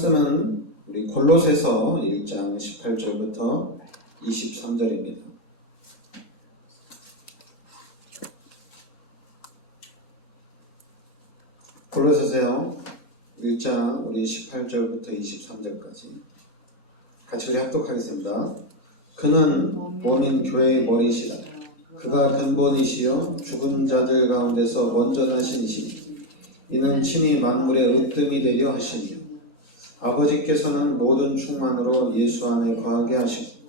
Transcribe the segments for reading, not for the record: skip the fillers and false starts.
말씀은 우리 골로새서 1장 18절부터 23절입니다. 골로새서 1장 우리 18절부터 23절까지 같이 우리 합독하겠습니다. 그는 몸인 교회의 머리시라. 그가 근본이시요 죽은 자들 가운데서 먼저 나신 이시니 이는 친히 만물의 으뜸이 되려 하시니요 아버지께서는 모든 충만으로 예수 안에 거하게 하시고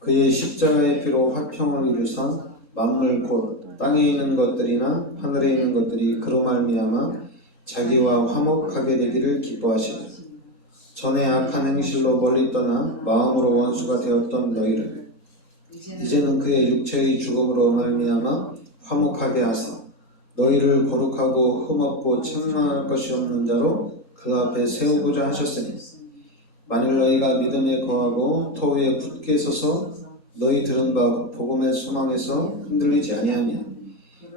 그의 십자가의 피로 화평을 이루사 만물 곧 땅에 있는 것들이나 하늘에 있는 것들이 그로 말미암아 자기와 화목하게 되기를 기뻐하시며 전에 악한 행실로 멀리 떠나 마음으로 원수가 되었던 너희를 이제는 그의 육체의 죽음으로 말미암아 화목하게 하사 너희를 거룩하고 흠없고 책망할 것이 없는 자로 그 앞에 세우고자 하셨으니 만일 너희가 믿음에 거하고 터 위에 굳게 서서 너희 들은 바 복음의 소망에서 흔들리지 아니하면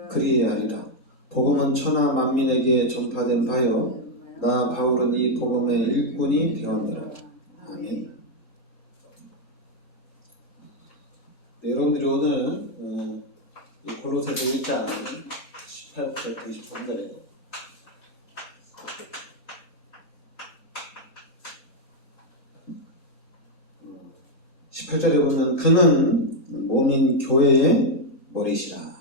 그리해야 하리라. 복음은 천하 만민에게 전파된 바요 나 바울은 이 복음의 일꾼이 되었노라. 아멘. 네, 여러분들이 오늘 이 골로새서 1장 18절부터 23절에 18절에 보면 그는 몸인 교회의 머리시라.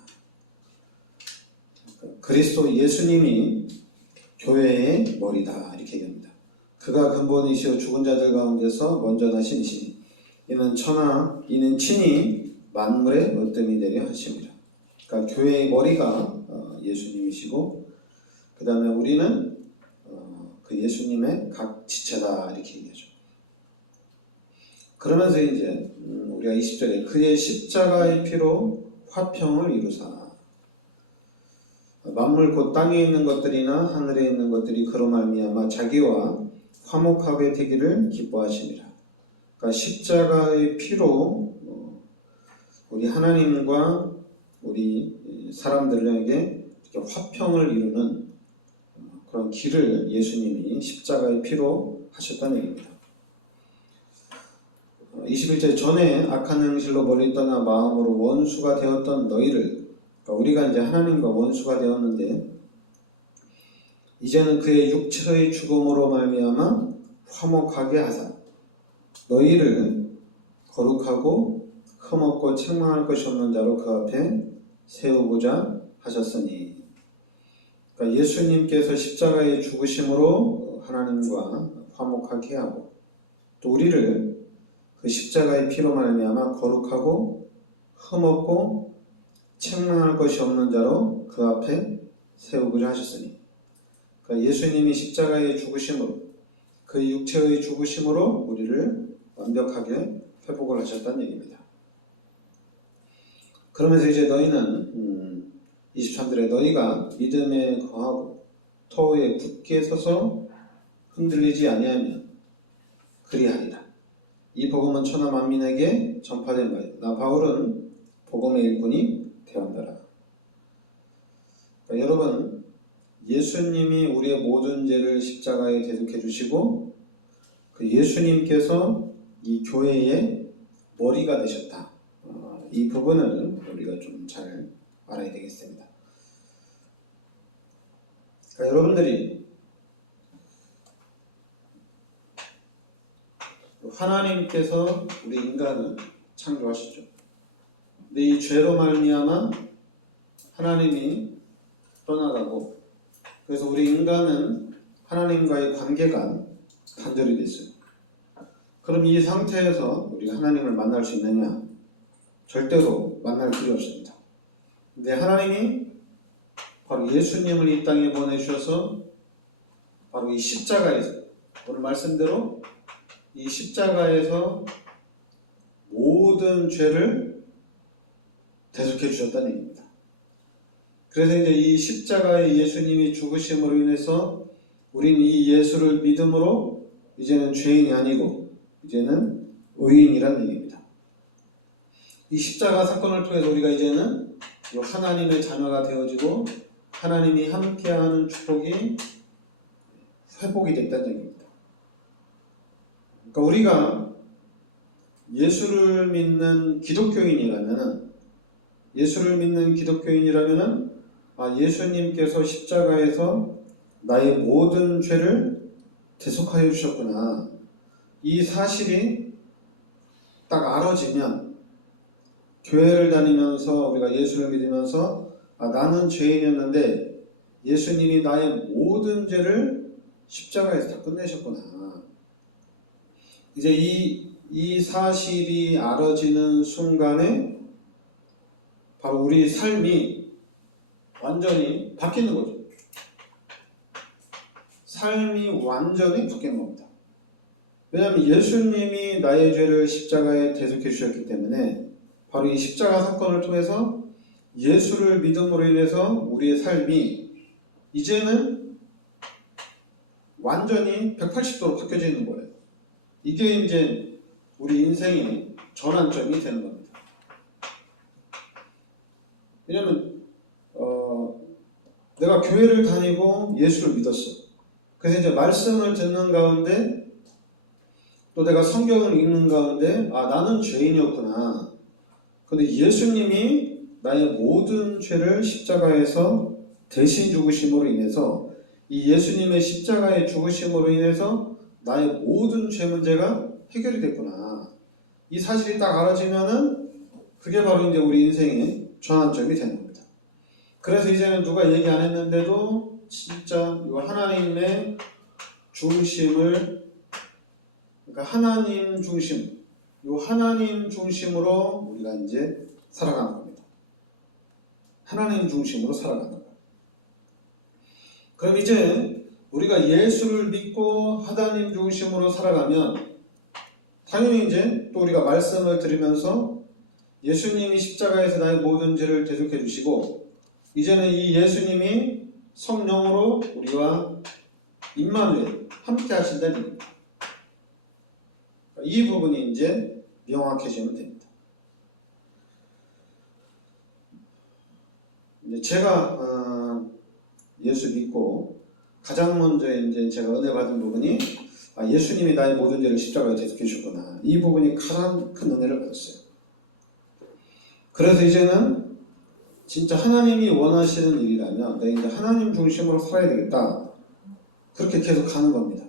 그리스도 예수님이 교회의 머리다 이렇게 얘기합니다. 그가 근본이시오 죽은 자들 가운데서 먼저 나신 이시니 이는 친히 만물의 으뜸이 되려 하십니다. 그러니까 교회의 머리가 예수님이시고 그 다음에 우리는 그 예수님의 각 지체다 이렇게 얘기하죠. 그러면서 이제 우리가 20절에 그의 십자가의 피로 화평을 이루사 만물 곧 땅에 있는 것들이나 하늘에 있는 것들이 그로 말미암아 자기와 화목하게 되기를 기뻐하십니다. 그러니까 십자가의 피로 우리 하나님과 우리 사람들에게 이렇게 화평을 이루는 그런 길을 예수님이 십자가의 피로 하셨다는 얘기입니다. 21절 전에 악한 행실로 멀리 떠나 마음으로 원수가 되었던 너희를 그러니까 우리가 이제 하나님과 원수가 되었는데 이제는 그의 육체의 죽음으로 말미암아 화목하게 하사 너희를 거룩하고 흠없고 책망할 것이 없는 자로 그 앞에 세우고자 하셨으니 그러니까 예수님께서 십자가의 죽으심으로 하나님과 화목하게 하고 또 우리를 그 십자가의 피로 말미암아 거룩하고 흠없고 책망할 것이 없는 자로 그 앞에 세우고자 하셨으니 그러니까 예수님이 십자가의 죽으심으로 그 육체의 죽으심으로 우리를 완벽하게 회복을 하셨다는 얘기입니다. 그러면서 이제 너희는 23절에 너희가 믿음에 거하고 터 위에 굳게 서서 흔들리지 아니하면 그리하리라. 이 복음은 천하 만민에게 전파된 바요 나 바울은 복음의 일꾼이 되었노라. 그러니까 여러분 예수님이 우리의 모든 죄를 십자가에 대속해 주시고 그 예수님께서 이 교회의 머리가 되셨다. 이 부분을 우리가 좀 잘 알아야 되겠습니다. 그러니까 여러분들이 하나님께서 우리 인간을 창조하셨죠. 근데 이 죄로 말미암아 하나님이 떠나가고 그래서 우리 인간은 하나님과의 관계가 단절이 됐어요. 그럼 이 상태에서 우리가 하나님을 만날 수 있느냐? 절대로 만날 길이 없습니다. 근데 하나님이 바로 예수님을 이 땅에 보내주셔서 바로 이 십자가에서 오늘 말씀대로 이 십자가에서 모든 죄를 대속해 주셨다는 얘기입니다. 그래서 이제 이 십자가에 예수님이 죽으심으로 인해서 우리는 이 예수를 믿음으로 이제는 죄인이 아니고 이제는 의인이라는 얘기입니다. 이 십자가 사건을 통해서 우리가 이제는 하나님의 자녀가 되어지고 하나님이 함께하는 축복이 회복이 됐다는 얘기입니다. 그러니까 우리가 예수를 믿는 기독교인이라면은 예수님께서 십자가에서 나의 모든 죄를 대속하여 주셨구나. 이 사실이 딱 알아지면 교회를 다니면서 우리가 예수를 믿으면서 나는 죄인이었는데 예수님이 나의 모든 죄를 십자가에서 다 끝내셨구나. 이제 이 사실이 알아지는 순간에 바로 우리 삶이 완전히 바뀌는 거죠. 삶이 완전히 바뀌는 겁니다. 왜냐하면 예수님이 나의 죄를 십자가에 대속해 주셨기 때문에 바로 이 십자가 사건을 통해서 예수를 믿음으로 인해서 우리의 삶이 이제는 완전히 180도로 바뀌어지는 거예요. 이게 이제 우리 인생의 전환점이 되는 겁니다. 왜냐하면 내가 교회를 다니고 예수를 믿었어. 그래서 이제 말씀을 듣는 가운데 또 내가 성경을 읽는 가운데 나는 죄인이었구나. 그런데 예수님이 나의 모든 죄를 십자가에서 대신 죽으심으로 인해서 이 예수님의 십자가의 죽으심으로 인해서 나의 모든 죄 문제가 해결이 됐구나. 이 사실이 딱 알아지면은 그게 바로 이제 우리 인생의 전환점이 되는 겁니다. 그래서 이제는 누가 얘기 안 했는데도 진짜 하나님의 중심을, 그러니까 하나님 중심으로 우리가 이제 살아가는 겁니다. 하나님 중심으로 살아가는 거예요. 그럼 이제 우리가 예수를 믿고 하나님 중심으로 살아가면 당연히 이제 또 우리가 말씀을 들으면서 예수님이 십자가에서 나의 모든 죄를 대속해 주시고 이제는 이 예수님이 성령으로 우리와 임마누엘 함께 하신다는 얘기입니다. 이 부분이 이제 명확해지면 됩니다. 이제 제가 예수 믿고 가장 먼저 이제 제가 은혜 받은 부분이 예수님이 나의 모든 죄를 십자가에 대속해 주셨구나. 이 부분이 가장 큰 은혜를 받았어요. 그래서 이제는 진짜 하나님이 원하시는 일이라면 내가 이제 하나님 중심으로 살아야 되겠다. 그렇게 계속 가는 겁니다.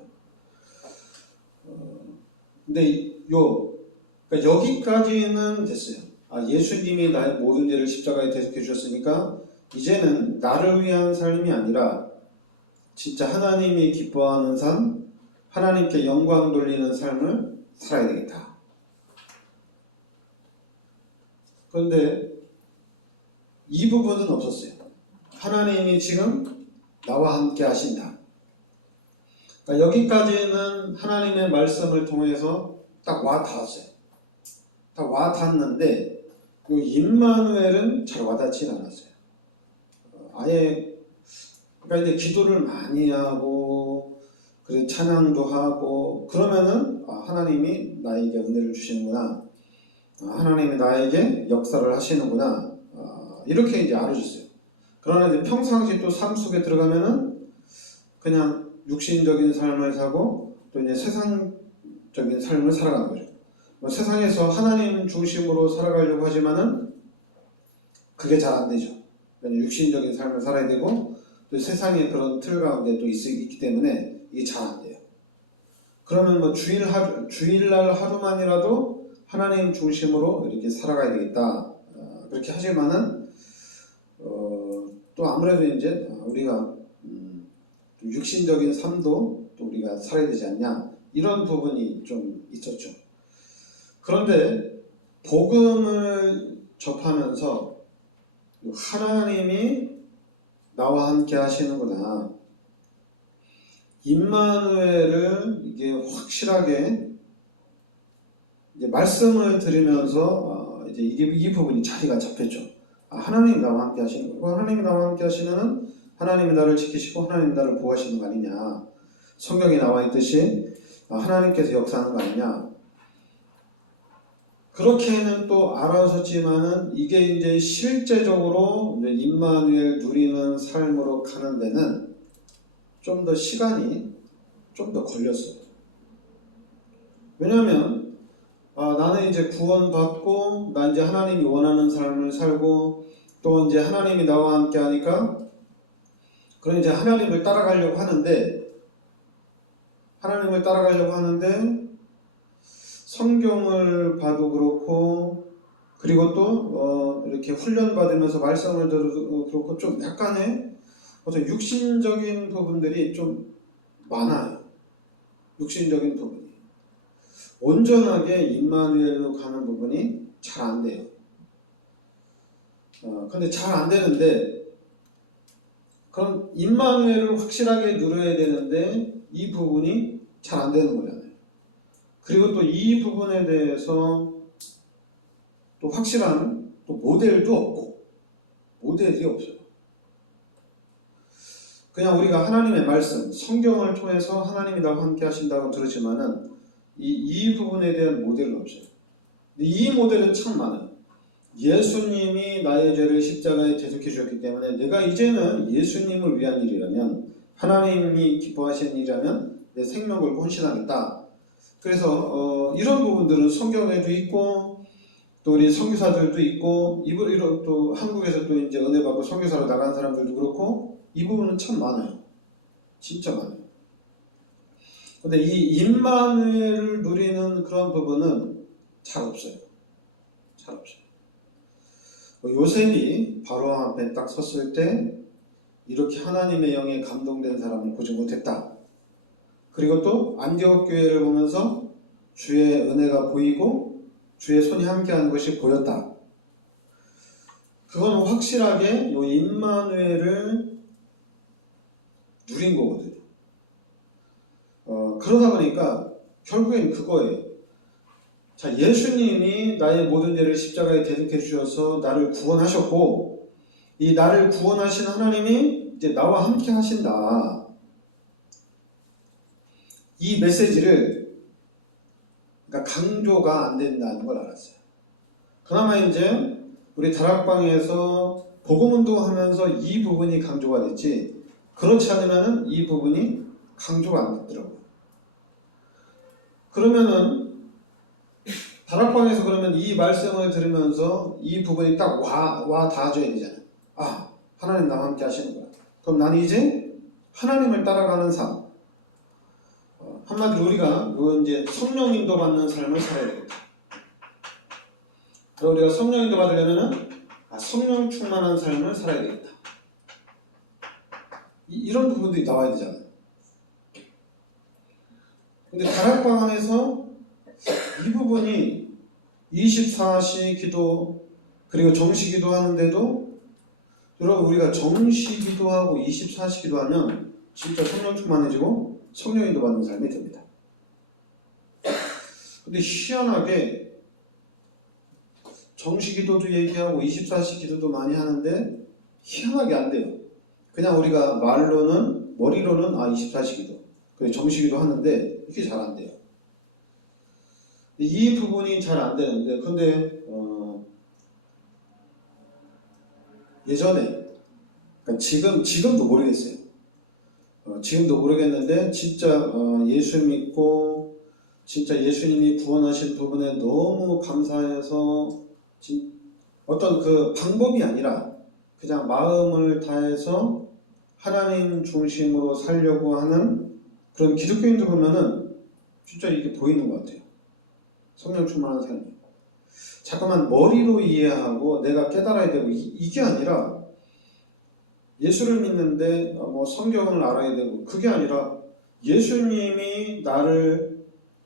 근데 그러니까 여기까지는 됐어요. 예수님이 나의 모든 죄를 십자가에 대속해 주셨으니까 이제는 나를 위한 삶이 아니라 진짜 하나님이 기뻐하는 삶, 하나님께 영광 돌리는 삶을 살아야 되겠다. 그런데 이 부분은 없었어요. 하나님이 지금 나와 함께 하신다. 그러니까 여기까지는 하나님의 말씀을 통해서 딱 와닿았어요. 딱 와닿았는데 이 임마누엘은 잘 와닿지 않았어요. 아예 그러니까 이제 기도를 많이 하고 그리고 찬양도 하고 그러면은 하나님이 나에게 은혜를 주시는구나. 하나님이 나에게 역사를 하시는구나. 이렇게 이제 알아줬어요. 그러나 이제 평상시 또 삶 속에 들어가면은 그냥 육신적인 삶을 사고 또 이제 세상적인 삶을 살아가는 거죠. 세상에서 하나님 중심으로 살아가려고 하지만은 그게 잘 안 되죠. 육신적인 삶을 살아야 되고 또 세상의 그런 틀 가운데 또 있기 때문에 이게 잘 안 돼요. 그러면 뭐 주일날 하루만이라도 하나님 중심으로 이렇게 살아가야 되겠다. 그렇게 하지만은 또 아무래도 이제 우리가 육신적인 삶도 또 우리가 살아야 되지 않냐 이런 부분이 좀 있었죠. 그런데 복음을 접하면서 하나님이 나와 함께 하시는구나. 임마누엘을 이게 확실하게 이제 말씀을 들으면서 이제 이 부분이 자리가 잡혔죠. 하나님이 나와 함께 하시는 거고 하나님이 나와 함께 하시면은 하나님이 나를 지키시고 하나님이 나를 보호하시는 거 아니냐. 성경에 나와 있듯이 하나님께서 역사하는 거 아니냐. 그렇게는 또 알아섰지만은 이게 이제 실제적으로 이제 임마누엘 누리는 삶으로 가는 데는 좀 더 시간이 좀 더 걸렸어요. 왜냐하면 나는 이제 구원받고 나 이제 하나님이 원하는 삶을 살고 또 이제 하나님이 나와 함께 하니까 그런 이제 하나님을 따라가려고 하는데 성경을 봐도 그렇고 그리고 또 이렇게 훈련 받으면서 말씀을 들어도 그렇고 좀 약간의 어떤 육신적인 부분들이 좀 많아요. 육신적인 부분이 온전하게 임마누엘로 가는 부분이 잘 안 돼요. 근데 잘 안 되는데 그럼 임마누엘을 확실하게 누려야 되는데 이 부분이 잘 안 되는 거잖아요. 그리고 또 이 부분에 대해서 또 확실한 또 모델도 없고 모델이 없어요. 그냥 우리가 하나님의 말씀, 성경을 통해서 하나님이 나와 함께 하신다고 들으지만은 이 부분에 대한 모델은 없어요. 이 모델은 참 많아요. 예수님이 나의 죄를 십자가에 대속해 주셨기 때문에 내가 이제는 예수님을 위한 일이라면 하나님이 기뻐하시는 일이라면 내 생명을 걸고 헌신하겠다. 그래서 이런 부분들은 성경에도 있고 또 우리 선교사들도 있고 이런 또 한국에서 또 이제 은혜 받고 선교사로 나간 사람들도 그렇고 이 부분은 참 많아요. 진짜 많아요. 근데 이 임마누엘을 누리는 그런 부분은 잘 없어요. 잘 없어요. 요셉이 바로왕 앞에 딱 섰을 때 이렇게 하나님의 영에 감동된 사람을 보지 못했다. 그리고 또 안디옥 교회를 보면서 주의 은혜가 보이고 주의 손이 함께하는 것이 보였다. 그건 확실하게 이 임마누엘을 누린 거거든요. 그러다 보니까 결국엔 그거예요. 자, 예수님이 나의 모든 죄를 십자가에 대속해 주셔서 나를 구원하셨고 이 나를 구원하신 하나님이 이제 나와 함께 하신다. 이 메시지를 그러니까 강조가 안 된다는 걸 알았어요. 그나마 이제 우리 다락방에서 복음운동하면서 이 부분이 강조가 됐지 그렇지 않으면 이 부분이 강조가 안 됐더라고요. 그러면은 다락방에서 그러면 이 말씀을 들으면서 이 부분이 딱 와 닿아줘야 되잖아요. 하나님 나와 함께 하시는 거야. 그럼 나는 이제 하나님을 따라가는 삶. 한마디로 우리가 이제 성령 인도 받는 삶을 살아야 되겠다. 그리고 우리가 성령 인도 받으려면은 성령 충만한 삶을 살아야 되겠다. 이런 부분들이 나와야 되잖아요. 근데 다락방 안에서 이 부분이 24시 기도 그리고 정시 기도하는데도 여러분 우리가 정시 기도하고 24시 기도하면 진짜 성령 충만해지고 성령 인도 받는 삶이 됩니다. 근데 희한하게 정시 기도도 얘기하고 24시 기도도 많이 하는데 희한하게 안 돼요. 그냥 우리가 머리로는 24시 기도 그리고 정시 기도 하는데 이게 잘 안 돼요. 이 부분이 잘 안 되는데 근데 예전에 그러니까 지금도 모르겠어요. 지금도 모르겠는데 진짜 예수 믿고 진짜 예수님이 구원하신 부분에 너무 감사해서 어떤 그 방법이 아니라 그냥 마음을 다해서 하나님 중심으로 살려고 하는 그런 기독교인들 보면은 진짜 이게 보이는 것 같아요. 성령 충만한 삶이. 잠깐만 머리로 이해하고 내가 깨달아야 되고 이게 아니라 예수를 믿는데 성경을 알아야 되고 그게 아니라 예수님이 나를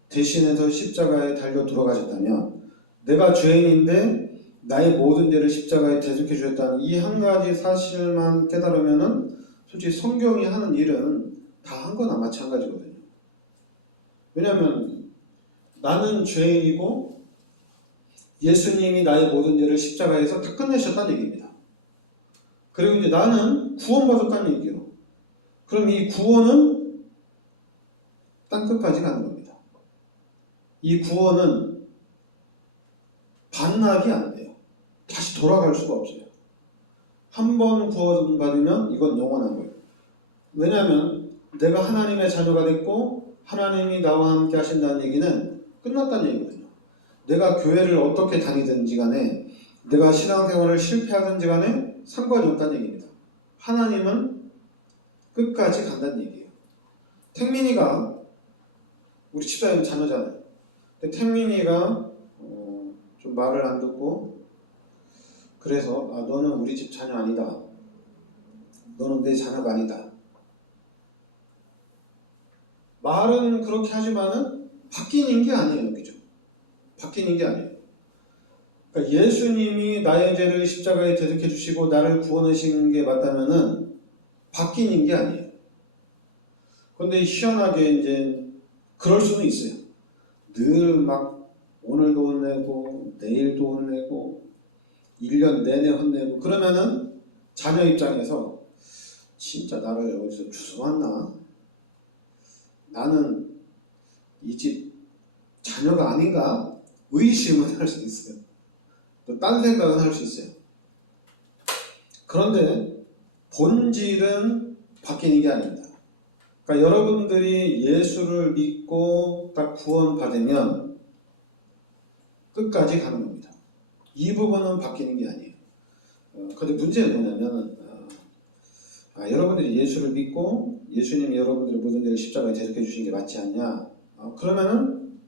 대신해서 십자가에 달려 돌아가셨다면 내가 죄인인데 나의 모든 죄를 십자가에 대속해 주셨다는 이 한 가지 사실만 깨달으면은 솔직히 성경이 하는 일은 다 한 거나 마찬가지거든요. 왜냐하면 나는 죄인이고 예수님이 나의 모든 죄를 십자가에서 다 끝내셨다는 얘기입니다. 그리고 이제 나는 구원받았다는 얘기예요. 그럼 이 구원은 땅끝까지 가는 겁니다. 이 구원은 반납이 안 돼요. 다시 돌아갈 수가 없어요. 한 번 구원받으면 이건 영원한 거예요. 왜냐하면 내가 하나님의 자녀가 됐고 하나님이 나와 함께 하신다는 얘기는 끝났다는 얘기거든요. 내가 교회를 어떻게 다니든지 간에, 내가 신앙생활을 실패하든지 간에 상관이 없다는 얘기입니다. 하나님은 끝까지 간다는 얘기예요. 택민이가 우리 집사님 자녀잖아요. 근데 택민이가 좀 말을 안 듣고, 그래서 너는 우리 집 자녀 아니다. 너는 내 자녀가 아니다. 말은 그렇게 하지만은 바뀌는 게 아니에요. 그죠? 바뀌는 게 아니에요. 그러니까 예수님이 나의 죄를 십자가에 대속해 주시고 나를 구원하신 게 맞다면은 바뀌는 게 아니에요. 그런데 희한하게 이제 그럴 수는 있어요. 늘 막 오늘도 혼내고 내일도 혼내고 1년 내내 혼내고 그러면은 자녀 입장에서 진짜 나를 어디서 주워왔나? 나는 이 집 자녀가 아닌가? 의심은 할 수 있어요. 또 딴 생각은 할 수 있어요. 그런데 본질은 바뀌는 게 아닙니다. 그러니까 여러분들이 예수를 믿고 딱 구원받으면 끝까지 가는 겁니다. 이 부분은 바뀌는 게 아니에요. 그런데 문제는 뭐냐면 여러분들이 예수를 믿고 예수님이 여러분들의 모든 일을 십자가에 대속해 주신 게 맞지 않냐? 그러면은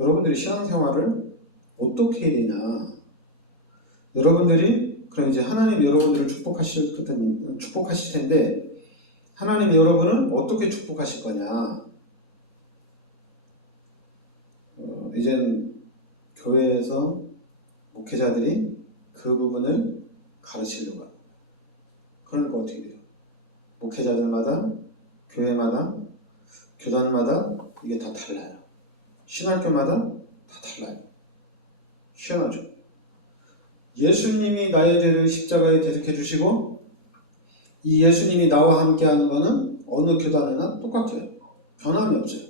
여러분들이 신앙생활을 어떻게 해야 되냐? 여러분들이 그럼 이제 하나님 여러분들을 축복하실 텐데 하나님 여러분은 어떻게 축복하실 거냐? 이제는 교회에서 목회자들이 그 부분을 가르치려고 합니다. 그러니까 어떻게 돼요? 목회자들마다, 교회마다, 교단마다 이게 다 달라요. 신학교마다 다 달라요. 희한하죠? 예수님이 나의 죄를 십자가에 대속해 주시고 이 예수님이 나와 함께 하는 것은 어느 교단이나 똑같아요. 변함이 없어요.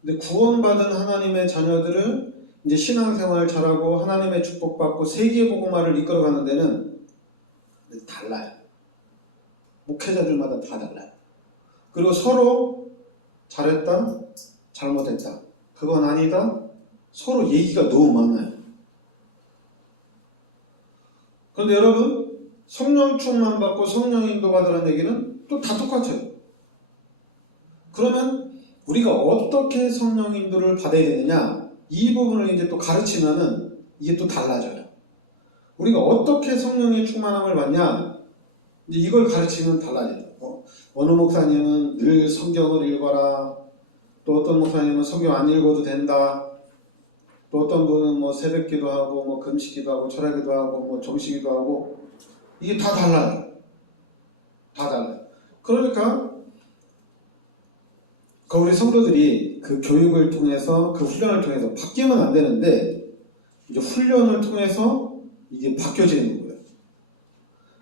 근데 구원받은 하나님의 자녀들을 이제 신앙생활 잘하고 하나님의 축복받고 세계 복음화를 이끌어가는 데는 달라요. 목회자들마다 다 달라요. 그리고 서로 잘했다, 잘못했다, 그건 아니다, 서로 얘기가 너무 많아요. 그런데 여러분, 성령 충만 받고 성령 인도 받으라는 얘기는 또 다 똑같아요. 그러면 우리가 어떻게 성령 인도를 받아야 되느냐, 이 부분을 이제 또 가르치면은 이게 또 달라져요. 우리가 어떻게 성령의 충만함을 받냐, 이제 이걸 가르치면 달라져요. 어느 목사님은 늘 성경을 읽어라. 또 어떤 목사님은 성경 안 읽어도 된다. 또 어떤 분은 뭐 새벽기도 하고 뭐 금식기도 하고 철학기도 하고 뭐 정식기도 하고 이게 다 달라요. 다 달라요. 그러니까 우리 성도들이 그 교육을 통해서 그 훈련을 통해서 바뀌면 안 되는데 이제 훈련을 통해서 이게 바뀌어지는 거예요.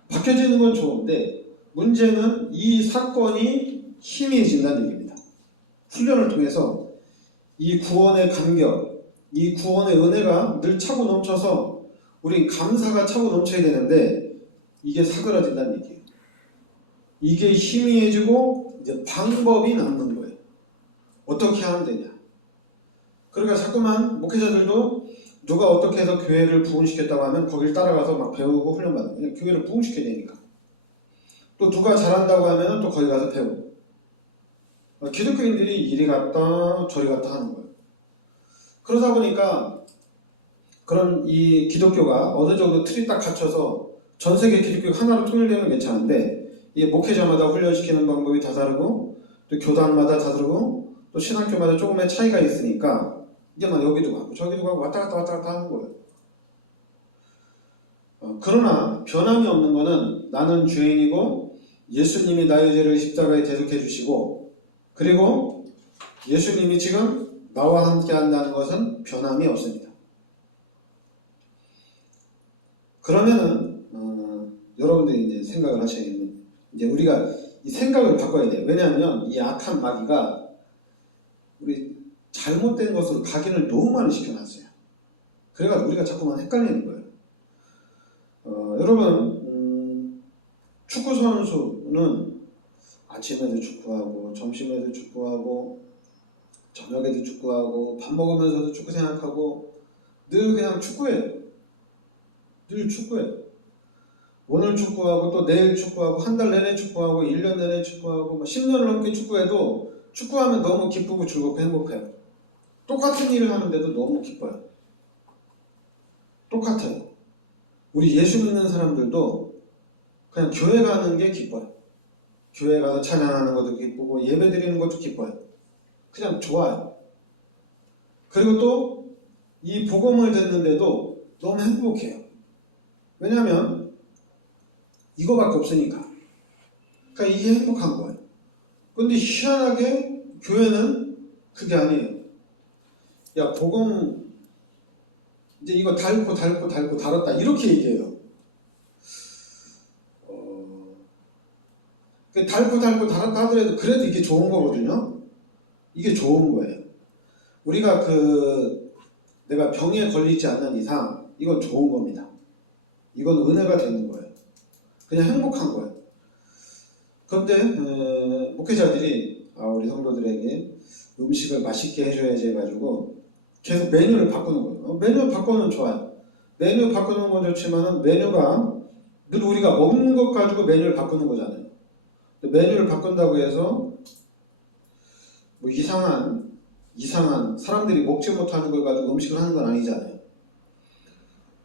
바뀌어지는 건 좋은데 문제는 이 사건이 희미해진다는 얘기입니다. 훈련을 통해서 이 구원의 감격, 이 구원의 은혜가 늘 차고 넘쳐서 우린 감사가 차고 넘쳐야 되는데 이게 사그라진다는 얘기예요. 이게 희미해지고 이제 방법이 남는 거예요. 어떻게 하면 되냐. 그러니까 자꾸만 목회자들도 누가 어떻게 해서 교회를 부흥시켰다고 하면 거길 따라가서 막 배우고 훈련받는 거예요. 교회를 부흥시켜야 되니까. 또 누가 잘한다고 하면 또 거기 가서 배우고. 기독교인들이 이리 갔다 저리 갔다 하는 거예요. 그러다 보니까 그런 이 기독교가 어느 정도 틀이 딱 갖춰서 전 세계 기독교가 하나로 통일되면 괜찮은데 이 목회자마다 훈련시키는 방법이 다 다르고 또 교단마다 다 다르고 또 신학교마다 조금의 차이가 있으니까 이게 막 여기도 가고 저기도 가고 왔다 갔다 하는 거예요. 그러나 변함이 없는 거는 나는 죄인이고 예수님이 나의 죄를 십자가에 대속해 주시고 그리고 예수님이 지금 나와 함께 한다는 것은 변함이 없습니다. 그러면은 여러분들이 이제 생각을 하셔야겠네요. 이제 우리가 이 생각을 바꿔야 돼요. 왜냐하면 이 악한 마귀가 우리 잘못된 것으로 각인을 너무 많이 시켜놨어요. 그래가지고 우리가 자꾸만 헷갈리는 거예요. 여러분 축구 선수는 아침에도 축구하고 점심에도 축구하고 저녁에도 축구하고 밥 먹으면서도 축구 생각하고 늘 그냥 축구해요. 늘 축구해요. 오늘 축구하고 또 내일 축구하고 한 달 내내 축구하고 1년 내내 축구하고 10년을 넘게 축구해도 축구하면 너무 기쁘고 즐겁고 행복해요. 똑같은 일을 하는데도 너무 기뻐요. 똑같아요. 우리 예수 믿는 사람들도 그냥 교회 가는 게 기뻐요. 교회 가서 찬양하는 것도 기쁘고 예배 드리는 것도 기뻐요. 그냥 좋아요. 그리고 또 이 복음을 듣는데도 너무 행복해요. 왜냐하면 이거밖에 없으니까. 그러니까 이게 행복한 거예요. 근데 희한하게 교회는 그게 아니에요. 야, 복음 이제 이거 달고 달았다 이렇게 얘기해요. 달고 달았다 하더라도 그래도 이게 좋은 거거든요. 이게 좋은 거예요. 우리가 내가 병에 걸리지 않는 이상 이건 좋은 겁니다. 이건 은혜가 되는 거예요. 그냥 행복한 거예요. 그런데 목회자들이 우리 성도들에게 음식을 맛있게 해줘야지 해가지고 계속 메뉴를 바꾸는 거예요. 메뉴 바꾸는 좋아요. 메뉴 바꾸는 건 좋지만 메뉴가 늘 우리가 먹는 것 가지고 메뉴를 바꾸는 거잖아요. 메뉴를 바꾼다고 해서 뭐 이상한 사람들이 먹지 못하는 걸 가지고 음식을 하는 건 아니잖아요.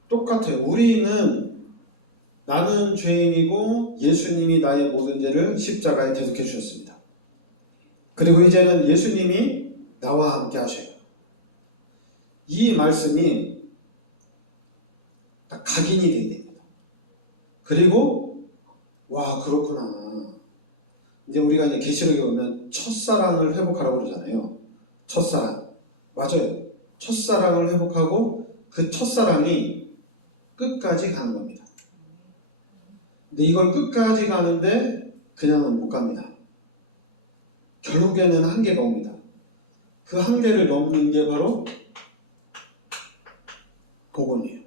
똑같아요. 우리는 나는 죄인이고 예수님이 나의 모든 죄를 십자가에 대속해 주셨습니다. 그리고 이제는 예수님이 나와 함께 하셔요. 이 말씀이 딱 각인이 되어야 됩니다. 그리고 와 그렇구나. 이제 우리가 이제 계시록에 보면 첫사랑을 회복하라고 그러잖아요. 첫사랑. 맞아요. 첫사랑을 회복하고 그 첫사랑이 끝까지 가는 겁니다. 근데 이걸 끝까지 가는데 그냥은 못 갑니다. 결국에는 한계가 옵니다. 그 한계를 넘는 게 바로 복음이에요.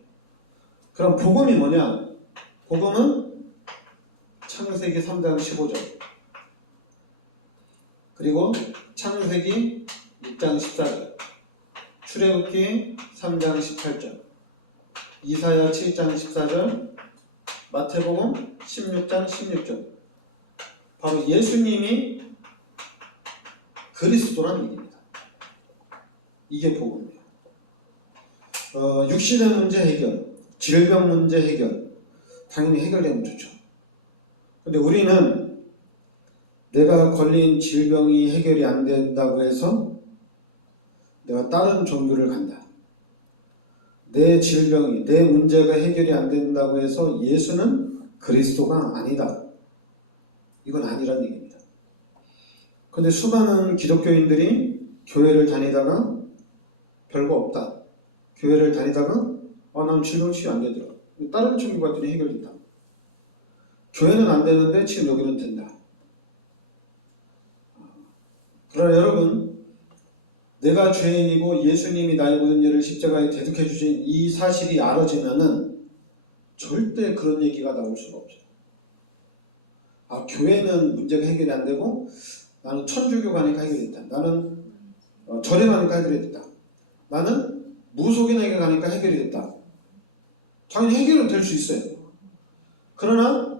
그럼 복음이 뭐냐? 복음은 창세기 3장 15절 그리고 창세기 6장 14절 출애굽기 3장 18절 이사야 7장 14절 마태복음 16장 16절 바로 예수님이 그리스도라는 얘기입니다. 이게 복음이에요. 육신의 문제 해결, 질병 문제 해결 당연히 해결되면 좋죠. 근데 우리는 내가 걸린 질병이 해결이 안 된다고 해서 내가 다른 종교를 간다. 내 질병이, 내 문제가 해결이 안 된다고 해서 예수는 그리스도가 아니다. 이건 아니란 얘기입니다. 근데 수많은 기독교인들이 교회를 다니다가 별거 없다. 교회를 다니다가 난 질병 치유 안 되더라. 다른 종교 갔더니 해결된다. 교회는 안 되는데 지금 여기는 된다. 그러나 여러분, 내가 죄인이고 예수님이 나의 모든 죄를 십자가에 대속해 주신 이 사실이 알아지면은 절대 그런 얘기가 나올 수가 없어요. 교회는 문제가 해결이 안 되고 나는 천주교 가니까 해결됐다. 나는 절에 가니까 해결이 됐다. 나는 무속인에게 가니까 해결이 됐다. 당연히 해결은 될 수 있어요. 그러나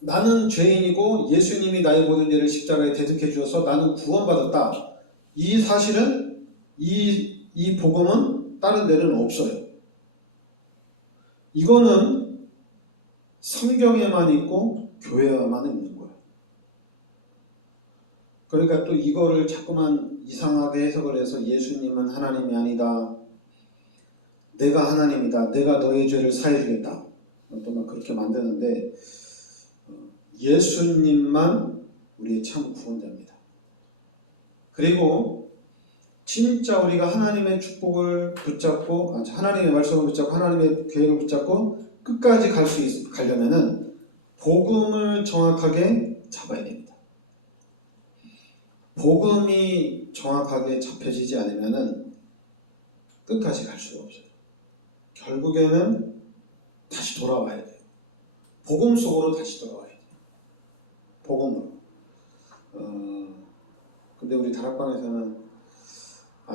나는 죄인이고 예수님이 나의 모든 죄를 십자가에 대속해 주셔서 나는 구원받았다. 이 사실은 이 복음은 다른 데는 없어요. 이거는 성경에만 있고 교회에만 있는 거예요. 그러니까 또 이거를 자꾸만 이상하게 해석을 해서 예수님은 하나님이 아니다. 내가 하나님이다. 내가 너의 죄를 사해 주겠다. 또 막 그렇게 만드는데 예수님만 우리의 참 구원자입니다. 그리고 진짜 우리가 하나님의 축복을 붙잡고 하나님의 말씀을 붙잡고 하나님의 계획을 붙잡고 끝까지 가려면은 복음을 정확하게 잡아야 됩니다. 복음이 정확하게 잡혀지지 않으면은 끝까지 갈 수가 없어요. 결국에는 다시 돌아와야 돼요. 복음 속으로 다시 돌아와야 돼요. 복음으로. 근데 우리 다락방에서는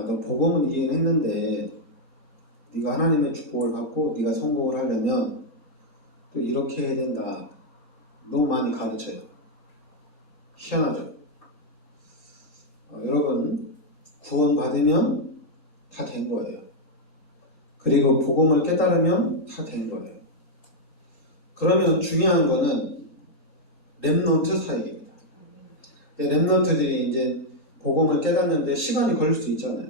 너 복음은 이해는 했는데 네가 하나님의 축복을 받고 네가 성공을 하려면 또 이렇게 해야 된다. 너무 많이 가르쳐요. 희한하죠. 여러분 구원 받으면 다 된 거예요. 그리고 복음을 깨달으면 다 된 거예요. 그러면 중요한 거는 렘넌트 사역입니다. 렘넌트들이 이제 복음을 깨닫는데 시간이 걸릴 수 있잖아요.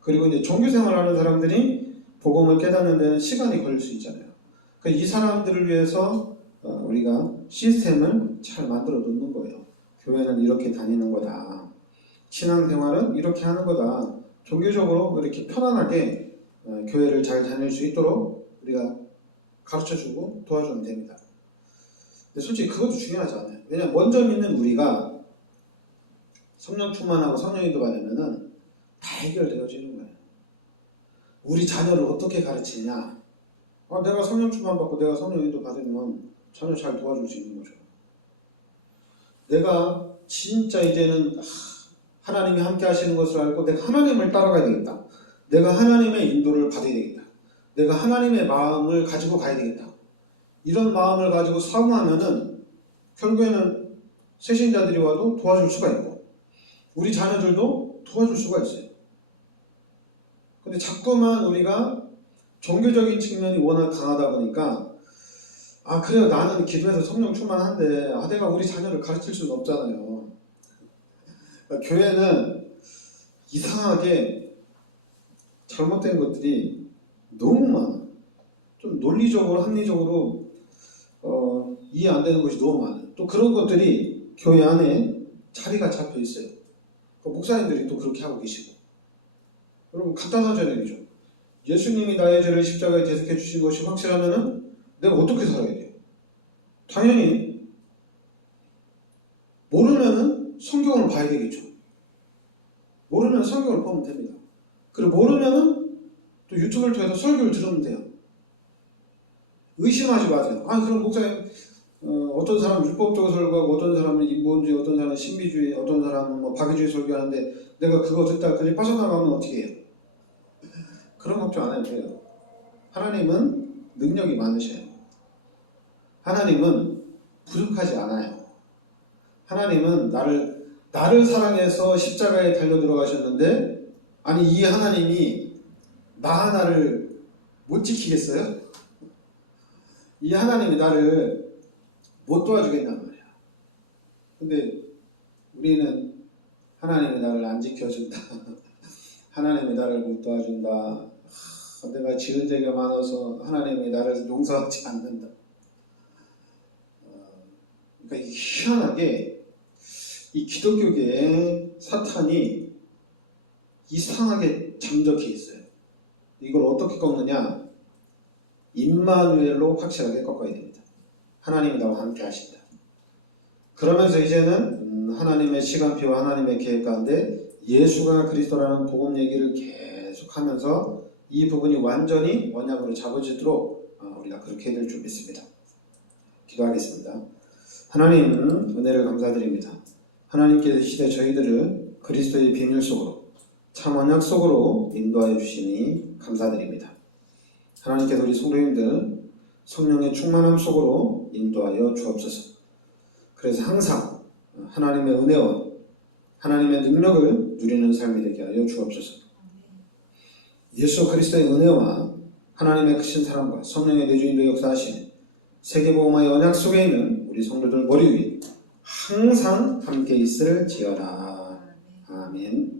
그리고 이제 종교생활하는 사람들이 복음을 깨닫는 데는 시간이 걸릴 수 있잖아요. 그러니까 이 사람들을 위해서 우리가 시스템을 잘 만들어 놓는 거예요. 교회는 이렇게 다니는 거다. 신앙생활은 이렇게 하는 거다. 종교적으로 이렇게 편안하게 교회를 잘 다닐 수 있도록 우리가 가르쳐주고 도와주면 됩니다. 근데 솔직히 그것도 중요하지 않아요. 왜냐하면 먼저 믿는 우리가 성령 충만하고 성령 인도 받으면은 다 해결되어지는 거예요. 우리 자녀를 어떻게 가르치냐? 내가 성령 충만 받고 내가 성령 인도 받으면 자녀 잘 도와줄 수 있는 거죠. 내가 진짜 이제는 하나님이 함께 하시는 것을 알고 내가 하나님을 따라가야 되겠다. 내가 하나님의 인도를 받아야 되겠다. 내가 하나님의 마음을 가지고 가야 되겠다. 이런 마음을 가지고 사모하면은 결국에는 새신자들이 와도 도와줄 수가 있고 우리 자녀들도 도와줄 수가 있어요. 근데 자꾸만 우리가 종교적인 측면이 워낙 강하다 보니까 그래요. 나는 기도해서 성령 충만한데 내가 우리 자녀를 가르칠 수는 없잖아요. 그러니까 교회는 이상하게 잘못된 것들이 너무 많아. 좀 논리적으로 합리적으로 이해 안 되는 것이 너무 많아요. 또 그런 것들이 교회 안에 자리가 잡혀 있어요. 목사님들이 또 그렇게 하고 계시고. 여러분 간단하잖아요. 얘기죠. 예수님이 나의 죄를 십자가에 대속해 주신 것이 확실하면은 내가 어떻게 살아야 돼요? 당연히 모르면은 성경을 봐야 되겠죠. 모르면 성경을 보면 됩니다. 그리고 모르면은 또 유튜브를 통해서 설교를 들으면 돼요. 의심하지 마세요. 그럼 목사님 어떤 사람은 율법적으로 설교하고 어떤 사람은 인본주의, 어떤 사람은 신비주의, 어떤 사람은 뭐 박애주의 설교하는데 내가 그거 듣다가 그냥 빠져나가면 어떻게 해요? 그런 걱정 안 해도 돼요. 하나님은 능력이 많으셔요. 하나님은 부족하지 않아요. 하나님은 나를 사랑해서 십자가에 달려 들어가셨는데 이 하나님이 나 하나를 못 지키겠어요? 이 하나님이 나를 못 도와주겠단 말이야. 근데 우리는 하나님이 나를 안 지켜준다. 하나님이 나를 못 도와준다. 내가 지은 죄가 많아서 하나님이 나를 용서하지 않는다. 그러니까 희한하게 이 기독교계에 사탄이 이상하게 잠적해 있어요. 이걸 어떻게 꺾느냐? 임마누엘로 확실하게 꺾어야 됩니다. 하나님이 나와 함께 하신다. 그러면서 이제는 하나님의 시간표와 하나님의 계획 가운데 예수가 그리스도라는 복음 얘기를 계속하면서 이 부분이 완전히 언약으로 잡아지도록 우리가 그렇게 해야 될 줄 믿습니다. 기도하겠습니다. 하나님 은혜를 감사드립니다. 하나님께서 이 시대 저희들을 그리스도의 비밀 속으로 참 언약 속으로 인도하여 주시니 감사드립니다. 하나님께서 우리 성도님들 성령의 충만함 속으로 인도하여 주옵소서. 그래서 항상 하나님의 은혜와 하나님의 능력을 누리는 삶이 되게 하여 주옵소서. 예수 그리스도의 은혜와 하나님의 크신 사랑과 성령의 내주인도 역사하시는 세계복음화의 언약 속에 있는 우리 성도들 머리 위에 항상 함께 있을지어다. 아멘.